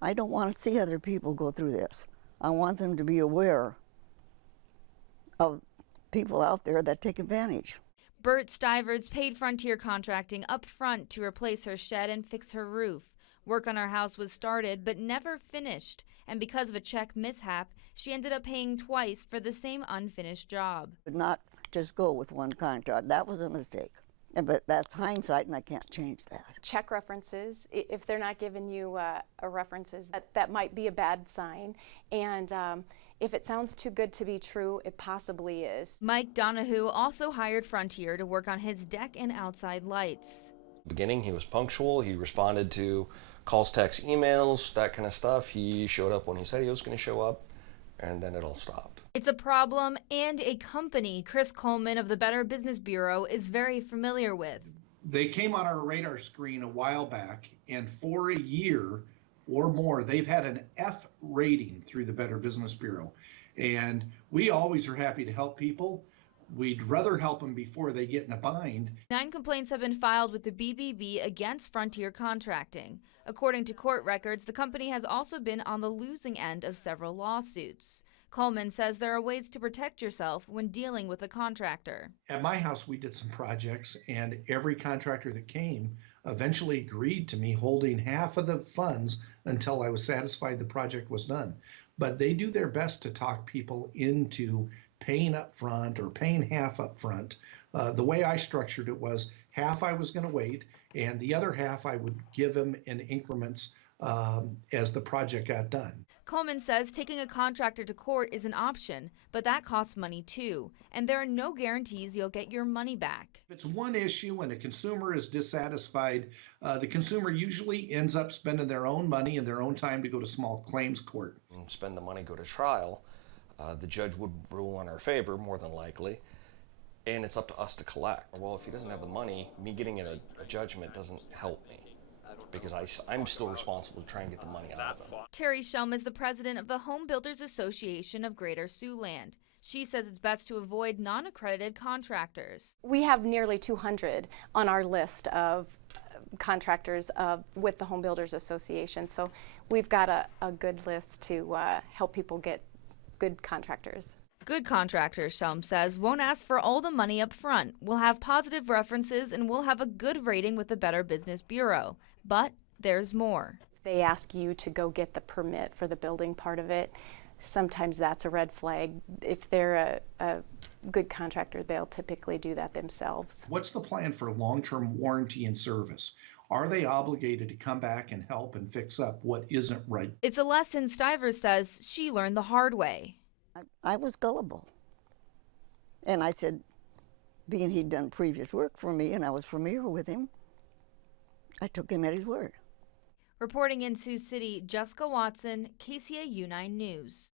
I don't want to see other people go through this. I want them to be aware of people out there that take advantage. Bert Stivers paid Frontier Contracting up front to replace her shed and fix her roof. Work on her house was started but never finished, and because of a check mishap, she ended up paying twice for the same unfinished job. But not just go with one contract. That was a mistake. But that's hindsight, and I can't change that. Check references. If they're not giving you references, that might be a bad sign. And if it sounds too good to be true, it possibly is. Mike Donahue also hired Frontier to work on his deck and outside lights. Beginning, he was punctual. He responded to calls, texts, emails, that kind of stuff. He showed up when he said he was going to show up, and then it all stopped. It's a problem and a company Chris Coleman of the Better Business Bureau is very familiar with. They came on our radar screen a while back, and for a year or more, they've had an F rating through the Better Business Bureau. And we always are happy to help people. We'd rather help them before they get in a bind. 9 complaints have been filed with the BBB against Frontier Contracting. According to court records, the company has also been on the losing end of several lawsuits. Coleman says there are ways to protect yourself when dealing with a contractor. At my house, we did some projects, and every contractor that came eventually agreed to me holding half of the funds until I was satisfied the project was done. But they do their best to talk people into paying up front or paying half up front. The way I structured it was half I was going to wait, and the other half I would give them in increments as the project got done. Coleman says taking a contractor to court is an option, but that costs money too, and there are no guarantees you'll get your money back. If it's one issue and a consumer is dissatisfied, the consumer usually ends up spending their own money and their own time to go to small claims court. Spend the money, go to trial. The judge would rule in our favor, more than likely, and it's up to us to collect. Well, if he doesn't have the money, me getting a judgment doesn't help me, because I'm still responsible to try and get the money out of them. Terry Shelm is the president of the Home Builders Association of Greater Siouxland. She says it's best to avoid non-accredited contractors. We have nearly 200 on our list of contractors with the Home Builders Association, so we've got a good list to help people get good contractors. Good contractors, Shelm says, won't ask for all the money up front, will have positive references, and will have a good rating with the Better Business Bureau. But there's more. They ask you to go get the permit for the building part of it. Sometimes that's a red flag. If they're a good contractor, they'll typically do that themselves. What's the plan for long-term warranty and service? Are they obligated to come back and help and fix up what isn't right? It's a lesson Stivers says she learned the hard way. I was gullible. And I said, being he'd done previous work for me and I was familiar with him, I took him at his word. Reporting in Sioux City, Jessica Watson, KCAU 9 News.